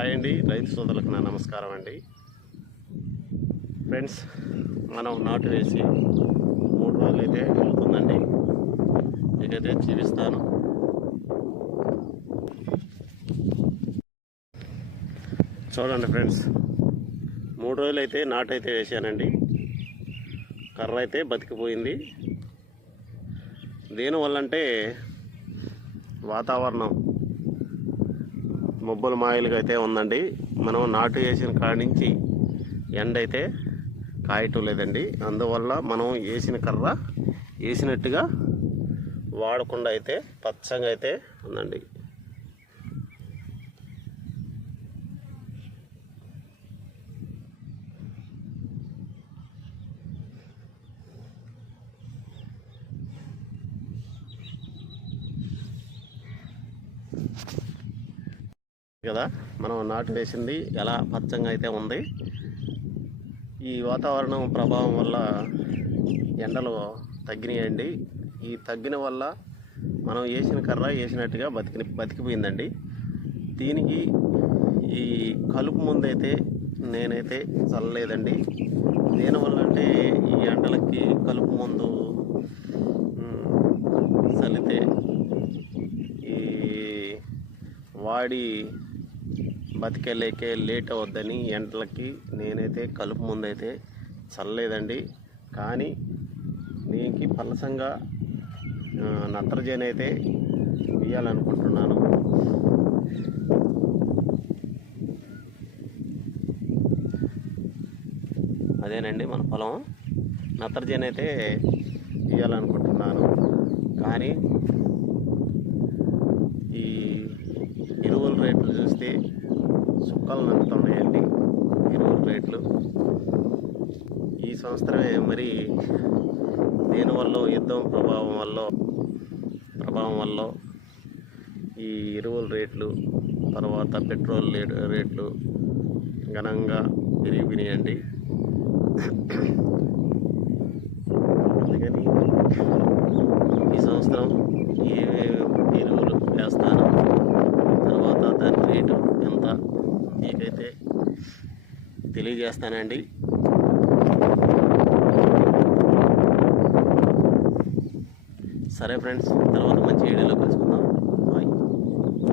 Hi అండి, రైతు సోదరులకు నా నమస్కారం అండి. ఫ్రెండ్స్, మనం నాటు వేసి 3 రోజులు అయితే అవుతుందండి. మీకైతే చూపిస్తాను. చూడండి ఫ్రెండ్స్, 3 రోజులు అయితే నాటు అయితే వేసానండి. కర్ర అయితే బతికిపోయింది. దేనివల్ల అంటే వాతావరణం మబ్బుల మాయలుగా అయితే ఉందండి. మనం నాటు వేసిన కాడి నుంచి ఎండ అయితే కాయటం లేదండి. అందువల్ల మనం వేసిన కర్ర వేసినట్టుగా వాడకుండా అయితే పచ్చగా అయితే ఉందండి. కదా మనం నాటు వేసింది ఎలా పచ్చంగా అయితే ఉంది. ఈ వాతావరణం ప్రభావం వల్ల ఎండలు తగ్గినాయండి. ఈ తగ్గిన వల్ల మనం వేసిన కర్ర వేసినట్టుగా బతికిపోయిందండి. దీనికి ఈ కలుపు ముందైతే నేనైతే చల్లలేదండి. దేనివల్ల అంటే ఈ ఎండలకి కలుపు ముందు చల్లితే ఈ వాడి బతికెళ్ళకే లేట్ అవద్దని ఎండలకి నేనైతే కలుపు ముందైతే చల్లలేదండి. కానీ దీనికి పలసంగా నత్రజని అయితే వేయాలనుకుంటున్నాను. అదేనండి మన పొలం. నత్రజని అయితే వేయాలనుకుంటున్నాను. కానీ ఈ ఎరువుల రేట్లు చూస్తే సుక్కలు నడుతున్నాయండి. ఎరువుల రేట్లు ఈ సంవత్సరమే మరి దేనివల్ల యుద్ధం ప్రభావం వల్ల ఈ ఎరువుల రేట్లు, తర్వాత పెట్రోల్ రేట్లు ఘనంగా పెరిగిపోయినాయండి. అందుకని ఈ సంవత్సరం ఎరువులు వేస్తాను. తర్వాత దాని రేటు ఎంత మీకైతే తెలియజేస్తానండి. సరే ఫ్రెండ్స్, తర్వాత మంచి వీడియోలో కలుసుకుందాం.